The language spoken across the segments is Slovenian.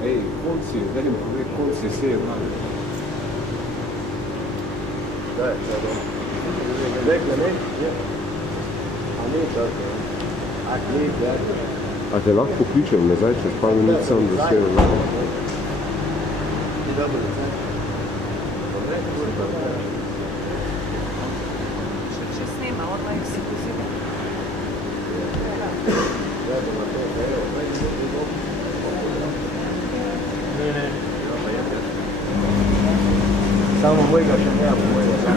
Ej, konci, zdaj mi povej, konci vse je vlade. Daj, dobro. Rekla, ne? A ne, tako. A klip, ja. A te lahko kličem nazaj, čez par minut sam, da vse je vlade? Ti dobro, ne? Če snema, odmah jih si poziva. Ne. Samo mojega še ne, mojega.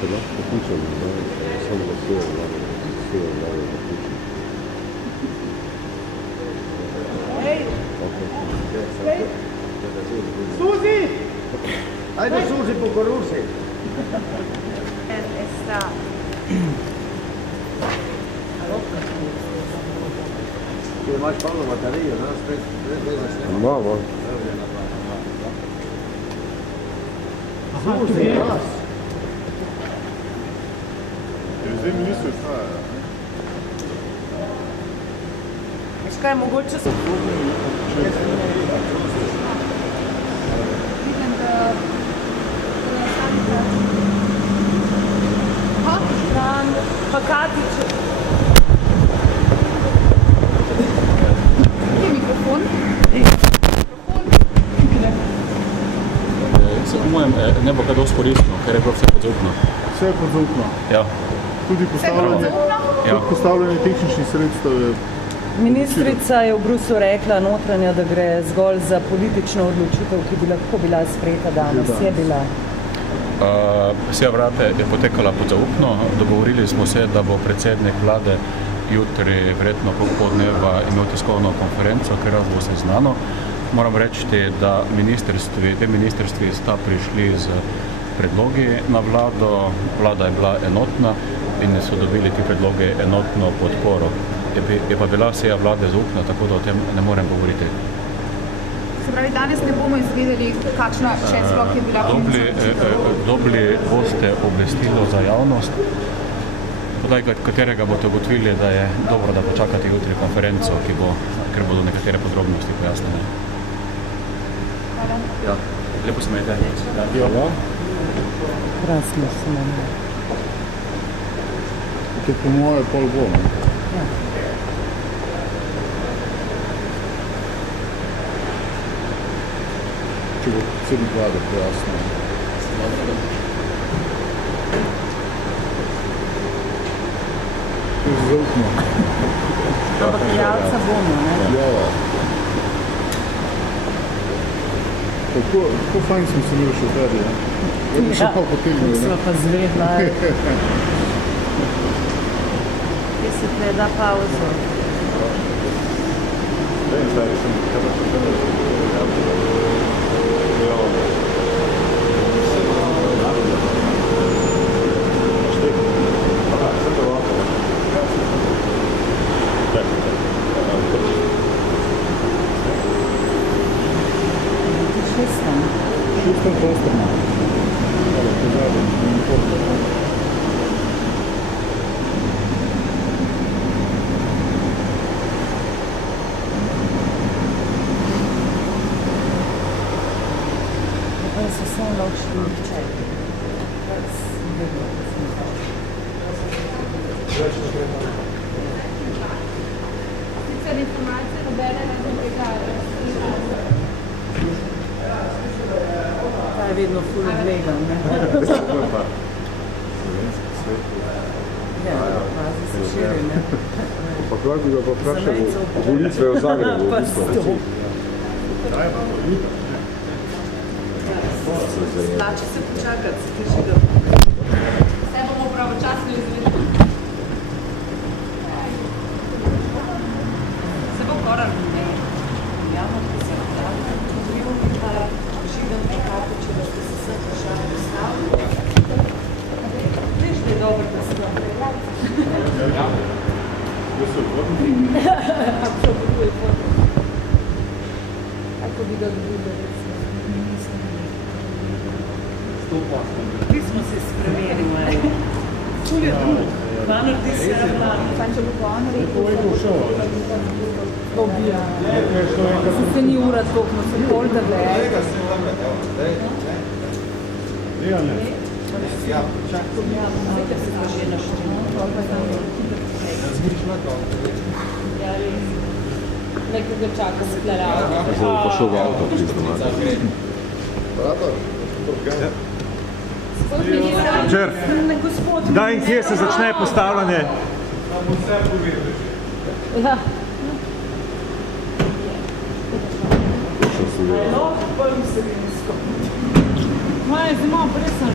Te lahko kličem nazaj, sam da vse je vlade, da kličem. Suzi! Ajde Suzi po korusi. Esta. Ti imaš polno baterijo, no? Spet snema. Imamo. Suzi, glas. Zdaj minister staja. Veš kaj, mogoče so... Vidim, da... Pa Katič. Kje je mikrofon? Po mojem ne bo kaj dosti koristno, ker je bilo vse podzaupno. Vse je podzaupno. Ja. Tudi postavljanje tehničnih sredstev je... Ministrica je v Bruslju rekla notranja, da gre zgolj za politično odločitev, ki bi lahko bila sprejeta danes. Je bila. Seja vlade je potekala podzaupno. Dogovorili smo se, da bo predsednik vlade jutri verjetno popoldneva imel tiskovno konferenco, ker bo vse znano. Moram reči, da te ministrstvi sta prišli z predlogi na vlado, vlada je bila enotna in so dobili ti predloge enotno podporo. Je pa bila seja vlade zaupna, tako da o tem ne morem govoriti. Se pravi, danes ne bomo izvedeli, kakšna še sploh je bila komunikacija. Dobili boste obvestilo za javnost, katerega boste ugotovili, da je dobro, da počakate jutri konferenco, ker bodo nekatere podrobnosti pojasnjene. Hvala. Ja, lepo se imejte. Hvala. Krasno se imamo. To po moje pol bo, ne? Ja. Če bo predsednik vlade pojasnil. To je zaupno. Ampak javca bomo, ne? Ja. Tako fajn smo se imeli še zdaj, ja? Ja bi še pa potegnili, ne? Smo pa zvedla. Kje se te da pauzo? Zdaj sem Šestem prostorno. Hvala, pozabim. Pa so samo naučili nihče. Sicer informacije nobene ne prihajajo. Ta je vedno ful odlegan, ne? Ja, pazi se širi, ne? Pa prav bi ga pa vprašali volitve v Zagrebu. Pa stop. Plače se počakati, se tiši ga. Vse bomo pravočasno izvedeli. Se bo korak ne. Javno, ki se odpravlja, pozivil mi pa Židan Katiče, da ste se vse vprašali postavili. Viš, da je dobro, da se vam pregledati. Ja. Da se odvodni? Absolutno je odvodni. Kako bi ga dobili, recimo? Mi smo se spremenili. Fulje drug. Dva naredi se ravnanje. Se ni ura toliko, se pol da več. Nekoga čaka se klarava. Zdaj pa šel v avto, priznamati. Čer, kdaj in kje se začne postavljanje? Ja. Še se je. No, prvi se mi Moje zimo, prej sem